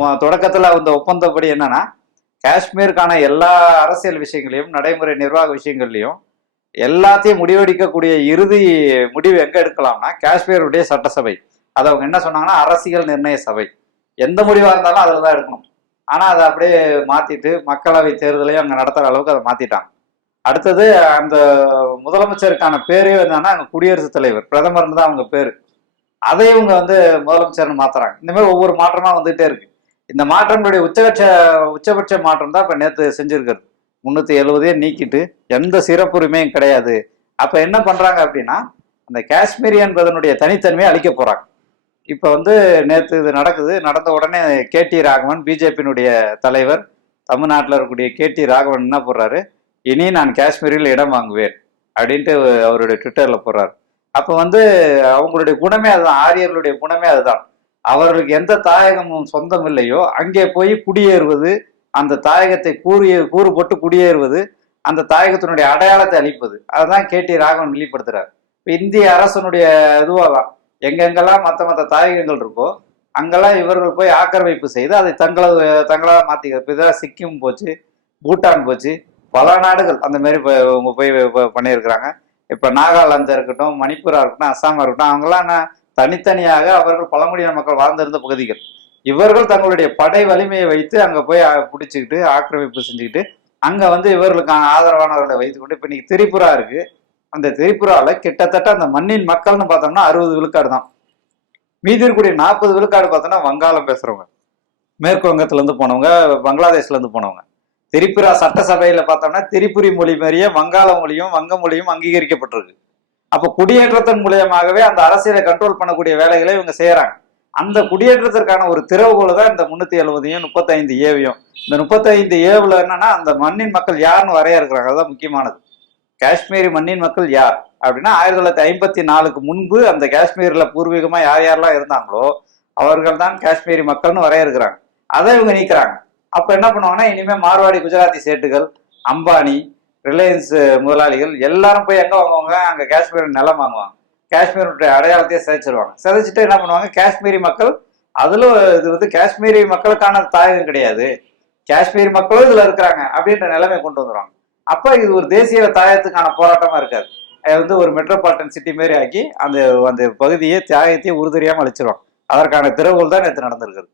தொடக்கத்தில் தொடக்கத்துல அந்த ஒப்பந்தப்படி என்னன்னா காஷ்மீருக்கான எல்லா அரசியல் விஷயங்களையும் நடைமுறை நிர்வாக விஷயங்கள்லையும் எல்லாத்தையும் முடிவெடுக்கக்கூடிய இறுதி முடிவு எங்க எடுக்கலாம்னா காஷ்மீருடைய சட்டசபை. அது அவங்க என்ன சொன்னாங்கன்னா அரசியல் நிர்ணய சபை. எந்த முடிவா இருந்தாலும் அதுல தான் எடுக்கணும். ஆனா அதை அப்படியே மாத்திட்டு மக்களவை தேர்தலையும் அங்க நடத்துற அளவுக்கு அதை மாத்திட்டாங்க. அடுத்தது அந்த முதலமைச்சருக்கான பேரே என்னன்னா அங்க குடியரசுத் தலைவர். பிரதமர்னு தான் அவங்க பேரு. அதை இவங்க வந்து முதலமைச்சர்னு மாத்துறாங்க. இந்த மாதிரி ஒவ்வொரு மாற்றமா வந்துட்டே இருக்கு. இந்த மாற்றங்களுடைய உச்சபட்ச உச்சபட்ச மாற்றம் தான் இப்ப நேற்று செஞ்சிருக்கிறது. முன்னூத்தி எழுபதே நீக்கிட்டு எந்த சிறப்புரிமையும் கிடையாது. அப்ப என்ன பண்றாங்க அப்படின்னா அந்த காஷ்மீரி என்பதனுடைய தனித்தன்மையை அழிக்க போறாங்க. இப்ப வந்து நேற்று இது நடக்குது. நடந்த உடனே கே டி ராகவன் பிஜேபியினுடைய தலைவர் தமிழ்நாட்டில் இருக்கக்கூடிய கே டி ராகவன் என்ன போடுறாரு? இனி நான் காஷ்மீரில் இடம் வாங்குவேன் அப்படின்ட்டு அவருடைய ட்விட்டரில் போடுறாரு. அப்போ வந்து அவங்களுடைய குணமே அதுதான். ஆரியர்களுடைய குணமே அதுதான். அவர்களுக்கு எந்த தாயகமும் சொந்தம் இல்லையோ அங்கே போய் குடியேறுவது அந்த தாயகத்தை கூறிய கூறு போட்டு குடியேறுவது அந்த தாயகத்தினுடைய அடையாளத்தை அளிப்பது அதுதான் கே. டி. ராகவன் வெளிப்படுத்துறாரு. இப்போ இந்திய அரசனுடைய இதுவாகலாம் எங்கெங்கெல்லாம் மற்ற மற்ற தாயகங்கள் இருக்கோ அங்கெல்லாம் இவர்கள் போய் ஆக்கிரமிப்பு செய்து அதை தங்களது தங்களாக மாத்திக்க இப்போ இதெல்லாம் சிக்கிம் போச்சு பூட்டான் போச்சு பல நாடுகள் அந்த மாதிரி இப்போ போய் பண்ணியிருக்கிறாங்க. இப்போ நாகாலாந்தா இருக்கட்டும் மணிப்பூரா இருக்கட்டும் அஸ்ஸாமா இருக்கட்டும் அவங்கெல்லாம் என்ன தனித்தனியாக அவர்கள் பழங்குடியின மக்கள் வாழ்ந்திருந்த பகுதிகள். இவர்கள் தங்களுடைய படை வலிமையை வைத்து அங்கே போய் பிடிச்சிக்கிட்டு ஆக்கிரமிப்பு செஞ்சுக்கிட்டு அங்கே வந்து இவர்களுக்கான ஆதரவானவர்களை வைத்துக்கொண்டு இப்போ இன்னைக்கு திரிபுரா இருக்கு. அந்த திரிபுரால கிட்டத்தட்ட அந்த மண்ணின் மக்கள்னு பார்த்தோம்னா அறுபது விழுக்காடு தான். மீதி இருக்கக்கூடிய நாற்பது விழுக்காடு பார்த்தோம்னா வங்காளம் பேசுறவங்க. மேற்கு வங்கத்துலேருந்து போனவங்க பங்களாதேஷ்லேருந்து போனவங்க. திரிபுரா சட்டசபையில் பார்த்தோம்னா திரிபுரி மொழி மாதிரியே வங்காள மொழியும் வங்க மொழியும் அங்கீகரிக்கப்பட்டிருக்கு. அப்ப குடியேற்றத்தின் மூலியமாகவே அந்த அரசியலை கண்ட்ரோல் பண்ணக்கூடிய வேலைகளை இவங்க செய்யறாங்க. அந்த குடியேற்றத்திற்கான ஒரு திறவுகோல் தான் இந்த முன்னூத்தி எழுபதையும் முப்பத்தைந்து ஏவையும். இந்த முப்பத்தைந்து ஏவுல என்னன்னா அந்த மண்ணின் மக்கள் யாருன்னு வரையறுக்கிறாங்க. அதுதான் முக்கியமானது. காஷ்மீரி மண்ணின் மக்கள் யார்? அப்படின்னா ஆயிரத்தி தொள்ளாயிரத்தி ஐம்பத்தி நாலுக்கு முன்பு அந்த காஷ்மீர்ல பூர்வீகமா யார் யாரெல்லாம் இருந்தாங்களோ அவர்கள் தான் காஷ்மீரி மக்கள்னு வரையறுக்கிறாங்க. அதை இவங்க நீக்கிறாங்க. அப்ப என்ன பண்ணுவாங்கன்னா இனிமே மார்வாடி குஜராத்தி சேட்டுகள் அம்பானி ரிலையன்ஸ் முதலாளிகள் எல்லாரும் போய் எங்கே வாங்குவாங்க? அங்கே காஷ்மீர் நிலம் வாங்குவாங்க. காஷ்மீருடைய அடையாளத்தையே சிதைச்சிருவாங்க. சிதைச்சிட்டு என்ன பண்ணுவாங்க? காஷ்மீரி மக்கள் அதில் இது வந்து காஷ்மீரி மக்களுக்கான தாயகம் கிடையாது. காஷ்மீரி மக்களும் இதில் இருக்கிறாங்க அப்படின்ற நிலைமை கொண்டு வந்துடுவாங்க அப்போ இது ஒரு தேசிய தாயத்துக்கான போராட்டமாக இருக்காது. அது வந்து ஒரு மெட்ரோபாலிட்டன் சிட்டி மாதிரி ஆக்கி அந்த அந்த பகுதியை தியாகத்தையே உறுதுறியாம அழிச்சிருவாங்க. அதற்கான திறவுகள் தான் நேற்று நடந்திருக்குது.